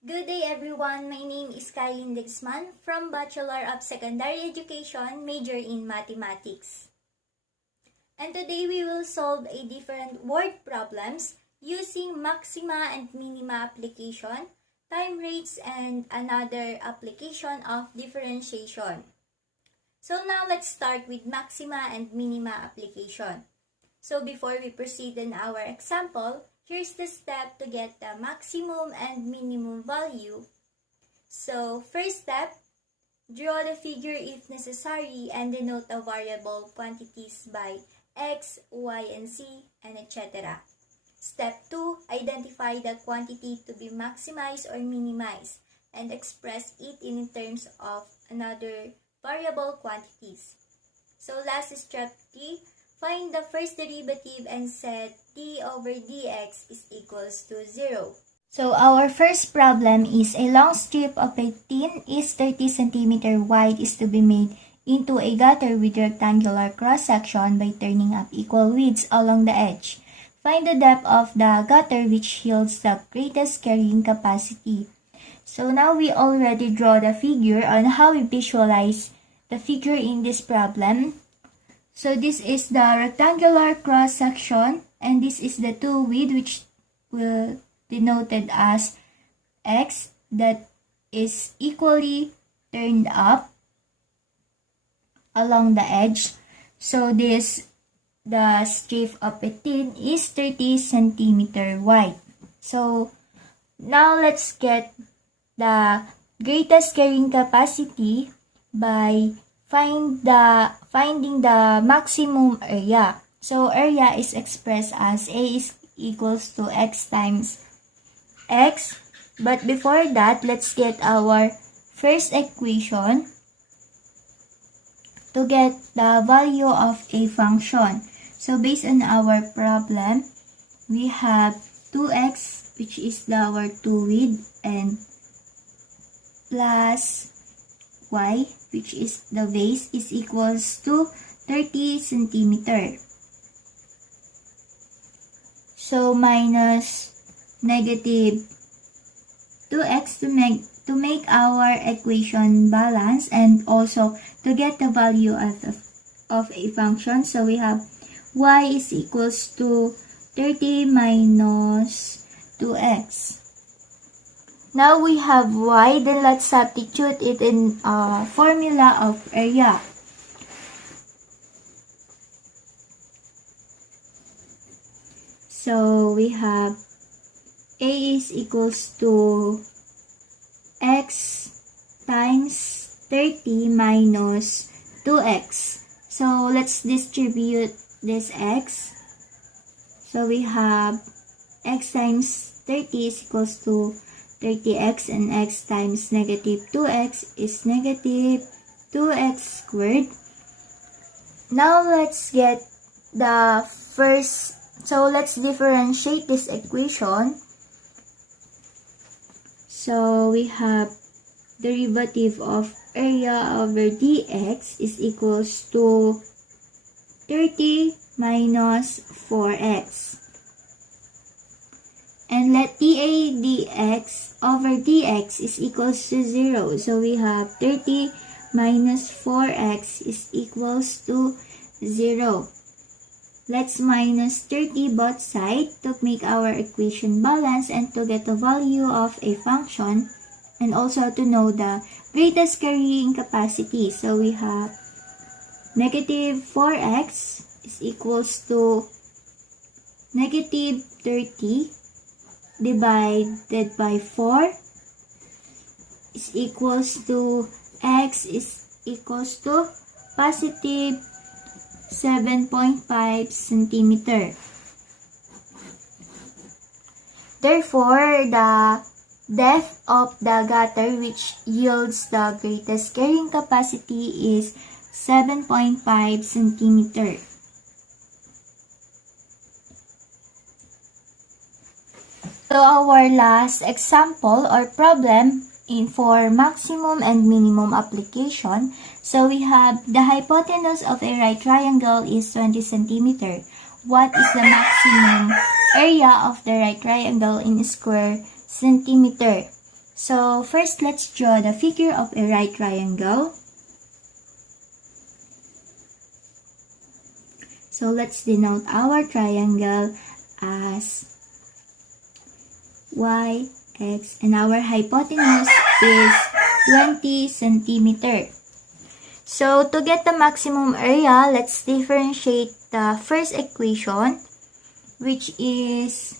Good day everyone, my name is Kylin Dexman from Bachelor of Secondary Education, major in Mathematics. And today we will solve a different word problems using Maxima and Minima application, time rates, and another application of differentiation. So now let's start with Maxima and Minima application. So before we proceed in our example, here's the step to get the maximum and minimum value. So first step, draw the figure if necessary and denote the variable quantities by x, y, and z, and etc. Step 2, identify the quantity to be maximized or minimized and express it in terms of another variable quantities. So last is step 3, find the first derivative and set d over dx is equals to 0. So our first problem is a long strip of a tin is 30 cm wide is to be made into a gutter with rectangular cross-section by turning up equal widths along the edge. Find the depth of the gutter which yields the greatest carrying capacity. So now we already draw the figure on how we visualize the figure in this problem. So this is the rectangular cross-section and this is the two width which will denoted as x that is equally turned up along the edge. So the strip of a tin is 30 cm wide. So now let's get the greatest carrying capacity by finding the maximum area. So area is expressed as A is equals to x times x. But before that, let's get our first equation to get the value of a function. So based on our problem, we have 2x which is our two width and plus y which is the base is equals to 30 cm. So minus negative 2x to make our equation balance and also to get the value of a function. So we have y is equals to 30 minus 2x. Now we have y, then let's substitute it in formula of area. So we have A is equals to x times 30 minus 2x. So let's distribute this x. So we have x times 30 is equals to 30x and x times negative 2x is negative 2x squared. Now let's get the first, so let's differentiate this equation. So we have derivative of area over dx is equals to 30 minus 4x. And let dA dx over dx is equals to 0. So we have 30 minus 4x is equals to 0. Let's minus 30 both sides to make our equation balance and to get the value of a function and also to know the greatest carrying capacity. So we have negative 4x is equals to negative 30 divided by 4 is equals to x is equals to positive 7.5 cm. Therefore, the depth of the gutter which yields the greatest carrying capacity is 7.5 cm. So our last example or problem for maximum and minimum application. So we have the hypotenuse of a right triangle is 20 cm. What is the maximum area of the right triangle in square centimeter? So first, let's draw the figure of a right triangle. So let's denote our triangle as y, x, and our hypotenuse is 20 centimeter. So to get the maximum area, let's differentiate the first equation, which is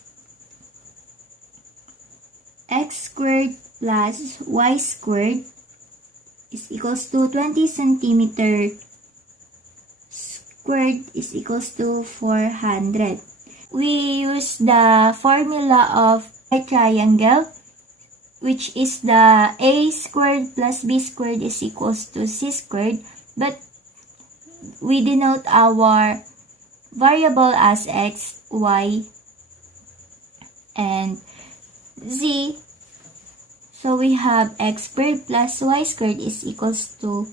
x squared plus y squared is equals to 20 centimeter squared is equals to 400. We use the formula of a triangle, which is the a squared plus b squared is equals to c squared, but we denote our variable as x, y, and z. So we have x squared plus y squared is equals to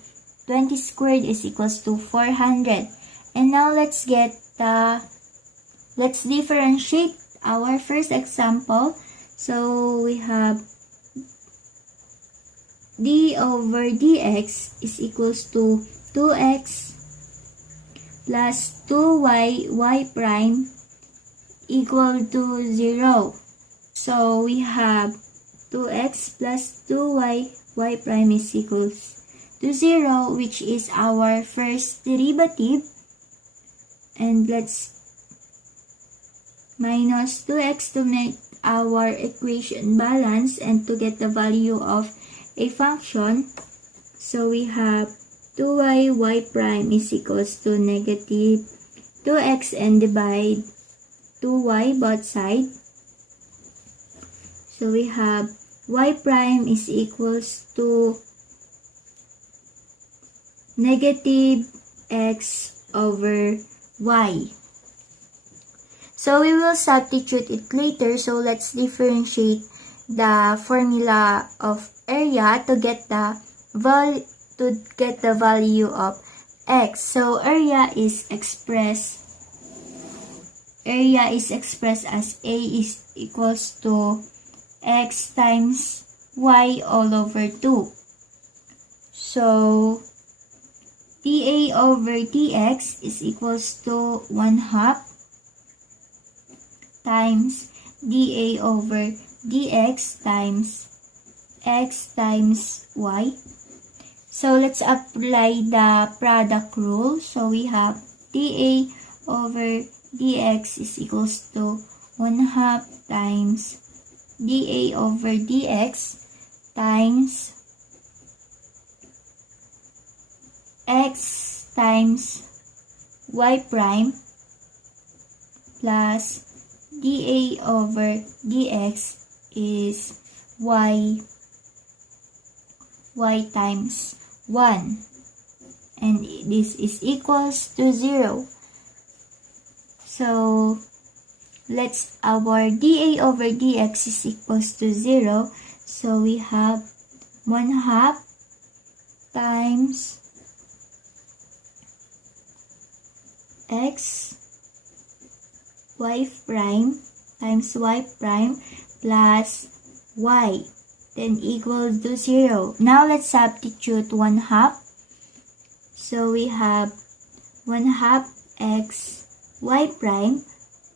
20 squared is equals to 400. And now let's differentiate our first example. So we have d over dx is equals to 2x plus 2y y prime equal to 0. So we have 2x plus 2y y prime is equals to 0, which is our first derivative. And let's minus 2x to make our equation balance and to get the value of a function. So we have 2y y prime is equals to negative 2x and divide 2y both sides. So we have y prime is equals to negative x over y. So we will substitute it later. So let's differentiate the formula of area to get the value of x. So area is expressed as a is equals to x times y all over 2. So dA over dx is equals to 1/2 times dA over dx times x times y. So let's apply the product rule. So we have dA over dx is equals to 1/2 times dA over dx times x times y prime plus dA over dx is y times 1, and this is equals to 0. So our dA over dx is equals to 0. So we have 1/2 times x y prime times y prime plus y, then equals to 0. Now let's substitute 1/2. So we have 1/2 x y prime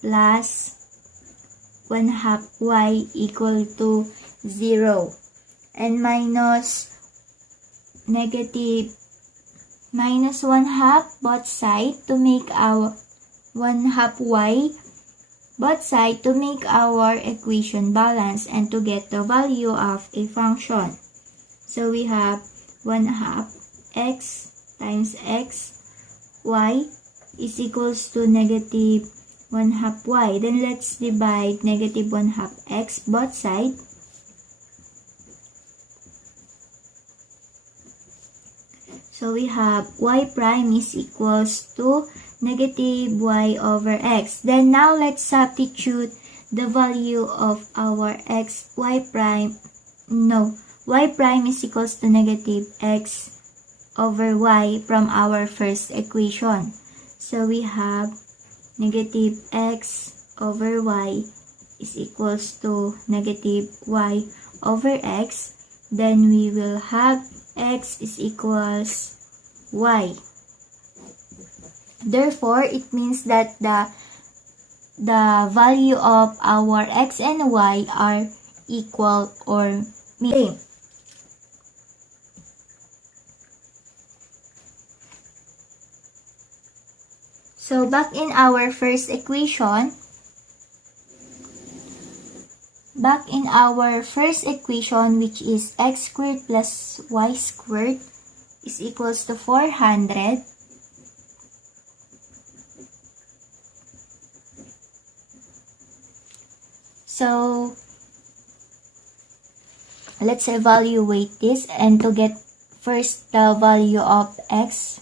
plus 1/2 y equal to 0, and minus 1/2 both sides to make our 1/2 y both sides to make our equation balance and to get the value of a function. So we have 1/2 x times x y is equals to negative 1/2 y. Then let's divide negative 1/2 x both sides. So we have y prime is equals to negative y over x. Then now let's substitute the value of our y prime is equals to negative x over y from our first equation. So we have negative x over y is equals to negative y over x, then we will have x is equals y. Therefore, it means that the value of our x and y are equal or same. So back in our first equation, which is x squared plus y squared is equals to 400. So let's evaluate this, and to get first the value of x,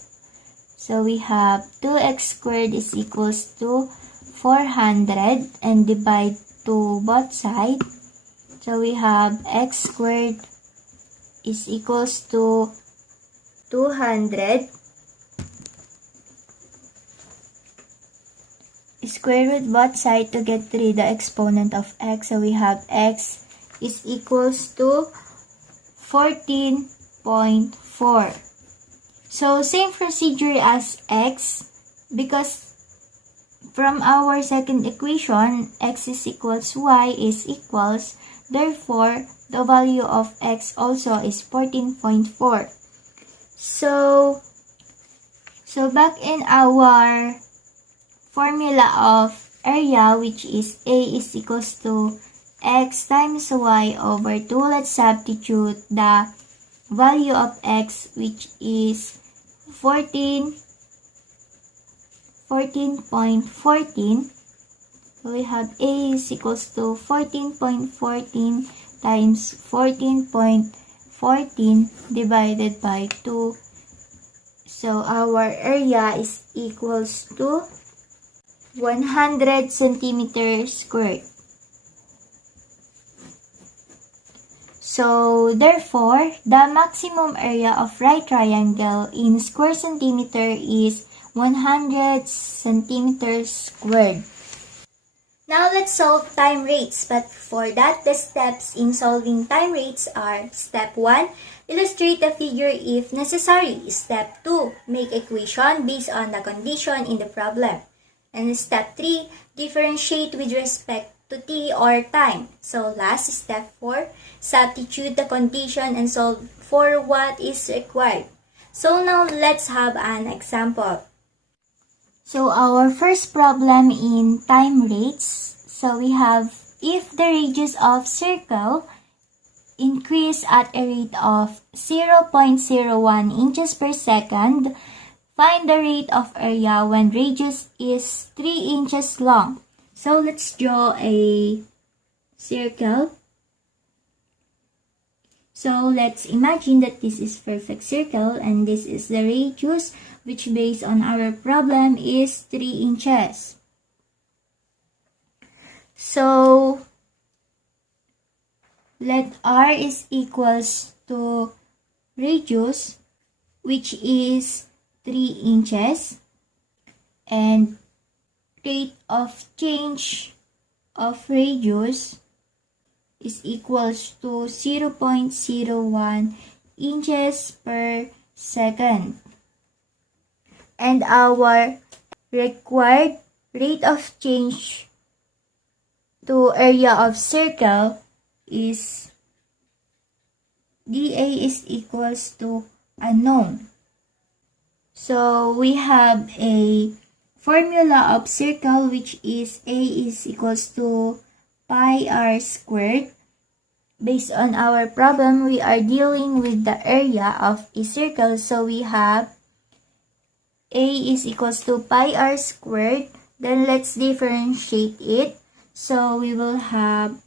so we have 2x squared is equals to 400 and divide to both sides. So we have x squared is equals to 200 square root both sides to get rid the exponent of x. So we have x is equals to 14.4. So same procedure as x, because from our second equation, x is equals y is equals, therefore the value of x also is 14.4. So back in our formula of area, which is A is equals to x times y over 2, let's substitute the value of x, which is 14.14. So we have A is equals to 14.14 times 14.14 divided by 2. So our area is equals to 100 centimeters squared. So therefore, the maximum area of right triangle in square centimeter is 100 centimeters squared. Now let's solve time rates, but for that, the steps in solving time rates are: step 1, illustrate the figure if necessary. Step 2, make equation based on the condition in the problem. And step 3, differentiate with respect to t or time. So last, step 4, substitute the condition and solve for what is required. So now let's have an example. So our first problem in time rates, so we have if the radius of circle increase at a rate of 0.01 inches per second, find the rate of area when radius is 3 inches long. So let's draw a circle. So let's imagine that this is perfect circle and this is the radius, which based on our problem is 3 inches. So let r is equals to radius, which is 3 inches, and rate of change of radius is equals to 0.01 inches per second. And our required rate of change to area of circle is dA is equals to unknown. So we have a formula of circle, which is A is equals to pi r squared. Based on our problem, we are dealing with the area of a circle, so we have A is equals to pi r squared. Then let's differentiate it. So we will have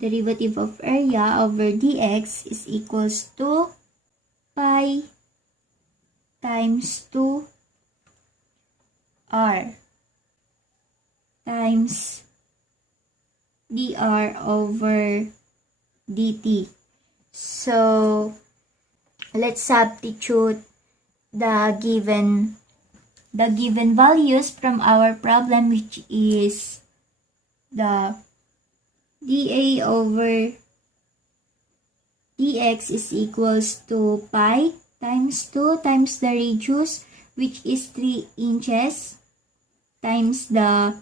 derivative of area over dx is equals to pi times 2 r times dr over dt. So let's substitute the given values from our problem, which is the dA over dx is equals to pi times 2 times the radius, which is 3 inches, times the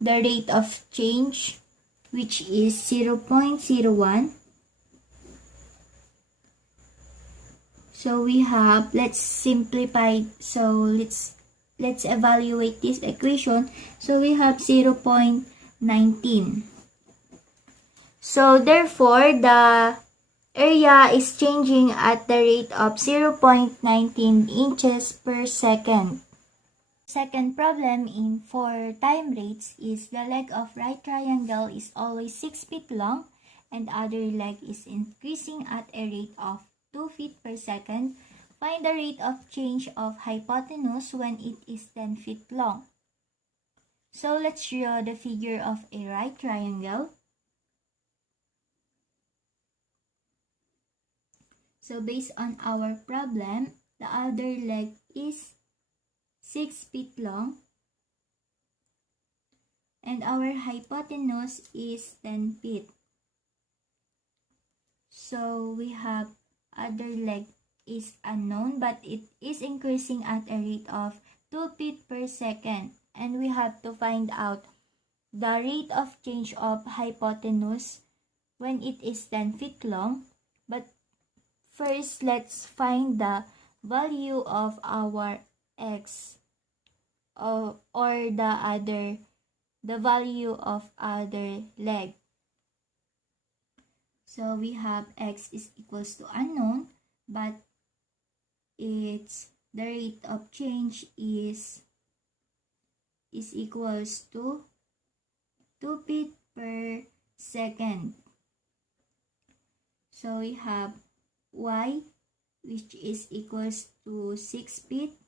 rate of change, which is 0.01. So we have, let's simplify, so let's evaluate this equation. So we have 0.19. So therefore, the area is changing at the rate of 0.19 inches per second. Second problem in for time rates is the leg of right triangle is always 6 feet long and other leg is increasing at a rate of 2 feet per second. Find the rate of change of hypotenuse when it is 10 feet long. So let's draw the figure of a right triangle. So based on our problem, the other leg is 6 feet long and our hypotenuse is 10 feet. So we have other leg is unknown, but it is increasing at a rate of 2 feet per second, and we have to find out the rate of change of hypotenuse when it is 10 feet long. But first, let's find the value of our x or the value of other leg. So we have x is equals to unknown, but its the rate of change is equals to 2 feet per second. So we have y, which is equals to 6 feet,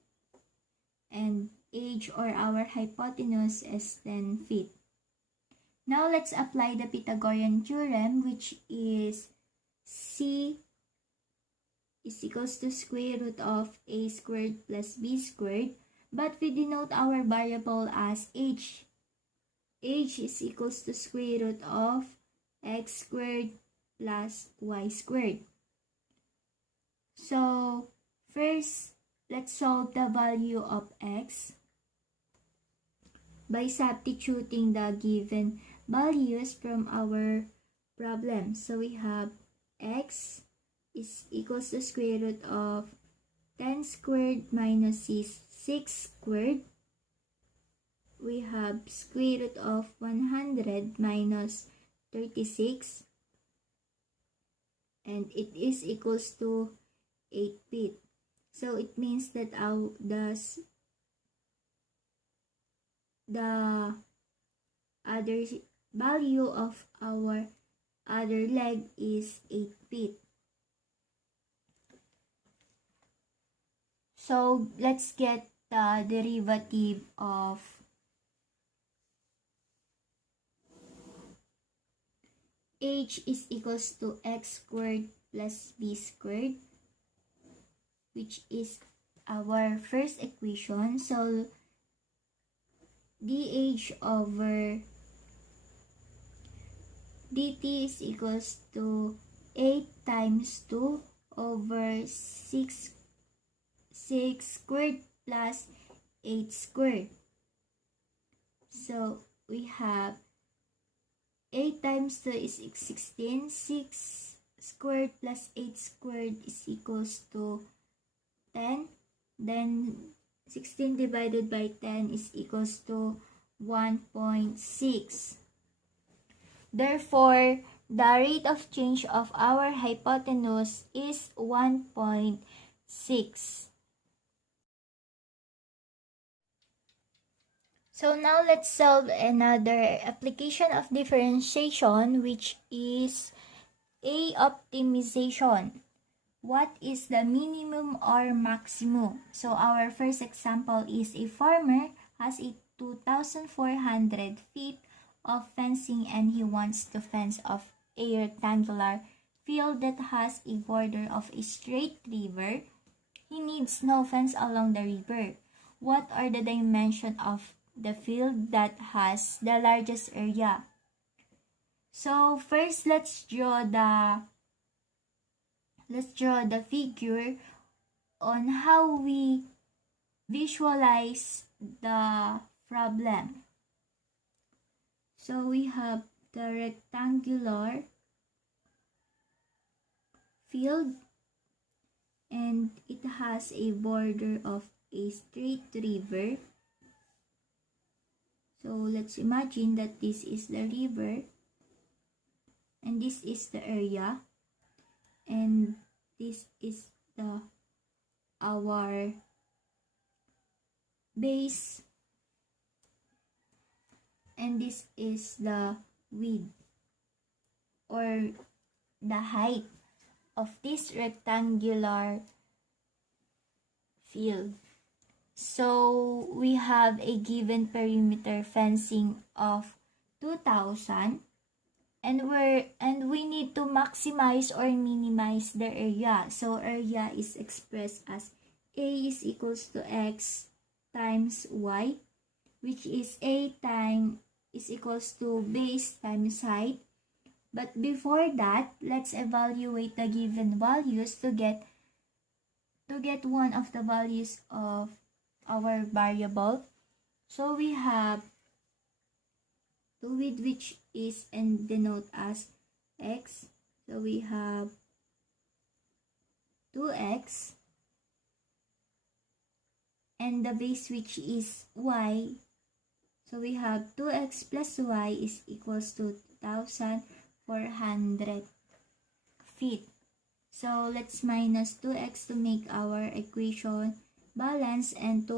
and h or our hypotenuse is 10 feet. Now let's apply the Pythagorean theorem, which is c is equals to square root of a squared plus b squared, but we denote our variable as h. H is equals to square root of x squared plus y squared. So first, let's solve the value of x by substituting the given values from our problem. So we have x is equals to square root of 10 squared minus 6 squared. We have square root of 100 minus 36, and it is equals to 8 feet. So it means that the other value of our other leg is 8 feet. So let's get the derivative of h is equals to x squared plus b squared, which is our first equation. So dh over dt is equals to 8 times 2 over 6 squared plus 8 squared. So we have 8 times 2 is 16. 6 squared plus 8 squared is equals to 10. Then 16 divided by 10 is equals to 1.6. Therefore, the rate of change of our hypotenuse is 1.6. So now let's solve another application of differentiation, which is a optimization. What is the minimum or maximum? So our first example is a farmer has a 2,400 feet of fencing and he wants to fence off a rectangular field that has a border of a straight river. He needs no fence along the river. What are the dimensions of the field that has the largest area? So first, let's draw the figure on how we visualize the problem. So we have the rectangular field, and it has a border of a straight river. So let's imagine that this is the river, and this is the area, and this is our base, and this is the width or the height of this rectangular field. So we have a given perimeter fencing of 2,000, and we need to maximize or minimize the area. So area is expressed as A is equals to X times Y, which is A is equals to base times height. But before that, let's evaluate the given values to get one of the values of our variable. So we have the width, which is and denote as X. So we have 2X, and the base, which is Y. So we have 2X plus Y is equals to 2,400 feet. So let's minus 2X to make our equation balance and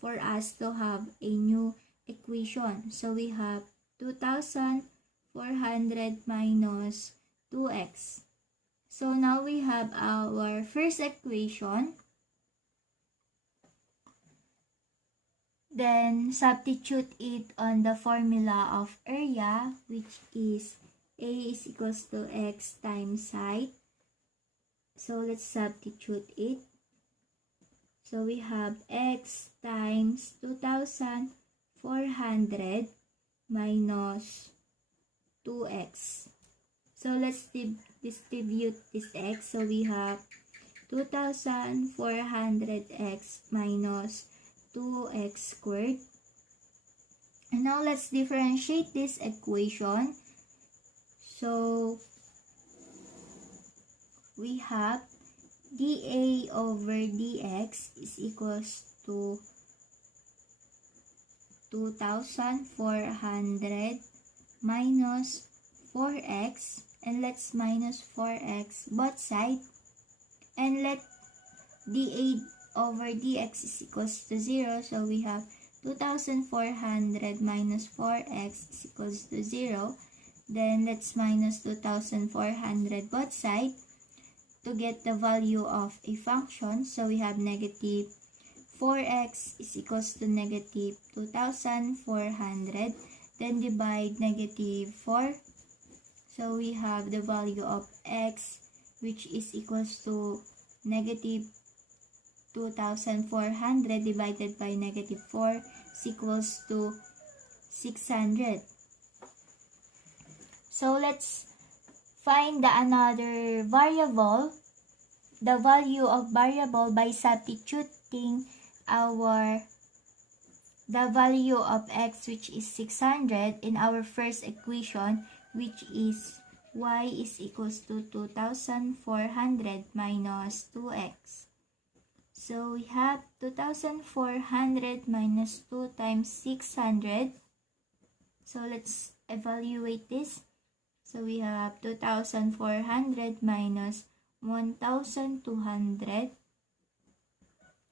for us to have a new equation. So we have 2,400 minus 2X. So now we have our first equation. Then substitute it on the formula of area, which is A is equals to X times height. So let's substitute it. So we have X times 2,400 minus 2X. So let's distribute this X. So we have 2,400X minus 2X squared. And now let's differentiate this equation. So we have dA over dx is equals to 2,400 minus 4x, and let's minus 4x both sides, and let dA over dx is equals to 0. So we have 2,400 minus 4x is equals to 0. Then let's minus 2,400 both sides to get the value of a function. So we have negative 4x is equals to negative 2,400. Then divide negative 4. So we have the value of x, which is equals to negative 2,400 divided by negative 4 is equals to 600. So let's find another variable, the value of variable, by substituting the value of x, which is 600, in our first equation, which is y is equals to 2,400 minus 2x. So we have 2,400 minus 2 times 600. So let's evaluate this. So we have 2,400 minus 1,200.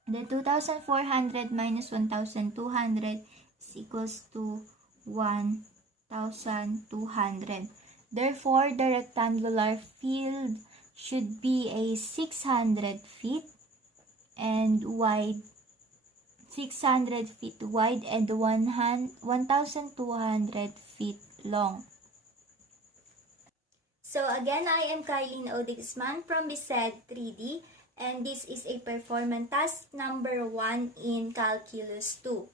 The 2,400 minus 1,200 is equals to 1,200. Therefore, the rectangular field should be a 600 feet and wide, 600 feet wide and 1,200 feet long. So again, I am Kailin Odigsman from BSED 3D, and this is a performance task number 1 in Calculus 2.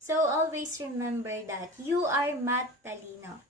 So always remember that you are math talino.